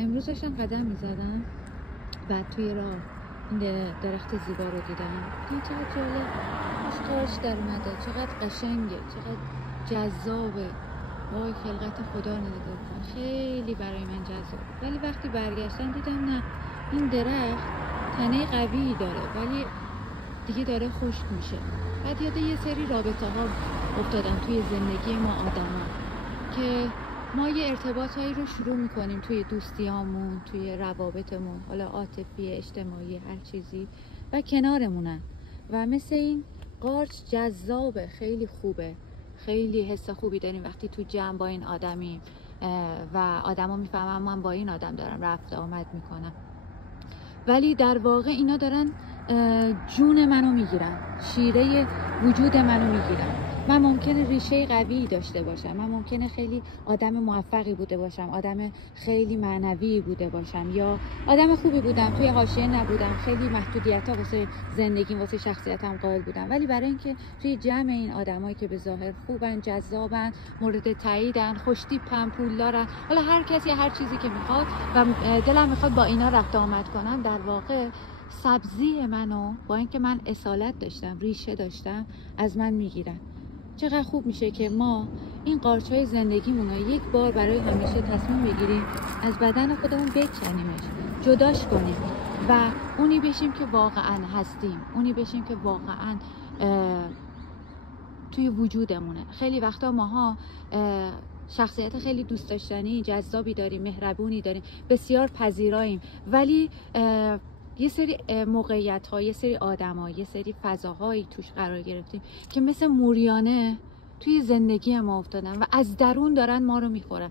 امروز داشتم قدم میزدم و توی راه این درخت زیبا رو دیدم. چقدر جالب، از قارچ در اومده، چقدر قشنگه، چقدر جذابه. وای خلقت خدا رو نگاه کن، خیلی برای من جذاب. ولی وقتی برگشتم دیدم نه، این درخت تنه قوی داره ولی دیگه داره خشک میشه. بعد یاد یه سری رابطه ها افتادم توی زندگی ما آدما که ما یه ارتباطایی رو شروع میکنیم توی دوستیامون، توی روابطمون، حالا عاطفی، اجتماعی، هر چیزی، و کنارمونن و مثل این قارچ جذابه، خیلی خوبه، خیلی حس خوبی داریم وقتی تو جمع با این آدمیم و آدما میفهمن من با این آدم دارم رفت آمد میکنم. ولی در واقع اینا دارن جون منو میگیرن، شیره وجود منو میگیرن. من ممکنه ریشه قوی داشته باشم، من ممکنه خیلی آدم موفقی بوده باشم، آدم خیلی معنوی بوده باشم، یا آدم خوبی بودم، توی حاشیه نبودم، خیلی محدودیت‌ها واسه زندگیم، واسه شخصیتم قائل بودم. ولی برای اینکه توی جمع این آدمایی که به ظاهر خوبن، جذابن، مورد تاییدن، خوش‌تیپن، پولدارن، حالا هر کسی هر چیزی که میخواد و دلم میخواد با اینا رفت آمد کنم، در واقع سبزی منو با اینکه من اصالت داشتم، ریشه داشتم، از من میگیرن. چقدر خوب میشه که ما این قارچهای زندگیمون رو یک بار برای همیشه تصمیم بگیریم از بدن خودمون بکنیمش، جداش کنیم و اونی بشیم که واقعا هستیم، اونی بشیم که واقعا توی وجودمونه. خیلی وقتا ماها شخصیت خیلی دوست داشتنی، جذابی داریم، مهربونی داریم، بسیار پذیراییم، ولی یه سری موقعیت ها، یه سری آدم ها، یه سری فضاهایی توش قرار گرفتیم که مثل موریانه توی زندگی ما افتادن و از درون دارن ما رو میخورن.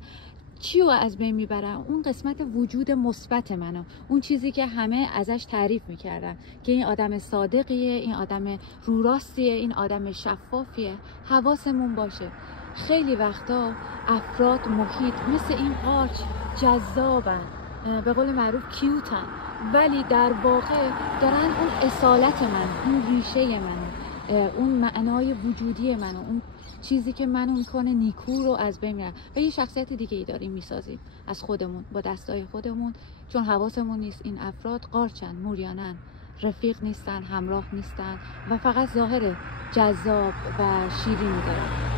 چی رو از بین میبرن؟ اون قسمت وجود مثبت منو، اون چیزی که همه ازش تعریف میکردن که این آدم صادقیه، این آدم رو راستیه، این آدم شفافیه. حواسمون باشه خیلی وقتا افراد، محیط مثل این قارچ جذابن، به قول معروف کیوتن، ولی در واقع دارن اون اصالت من، اون ریشه من، اون معنای وجودی من، اون چیزی که منو میکنه نیکو رو از بین میبرن و یه شخصیت دیگه ای داریم میسازیم از خودمون با دستای خودمون، چون حواسمون نیست. این افراد قارچن، موریانن، رفیق نیستن، همراه نیستن و فقط ظاهر جذاب و شیرینی دارن.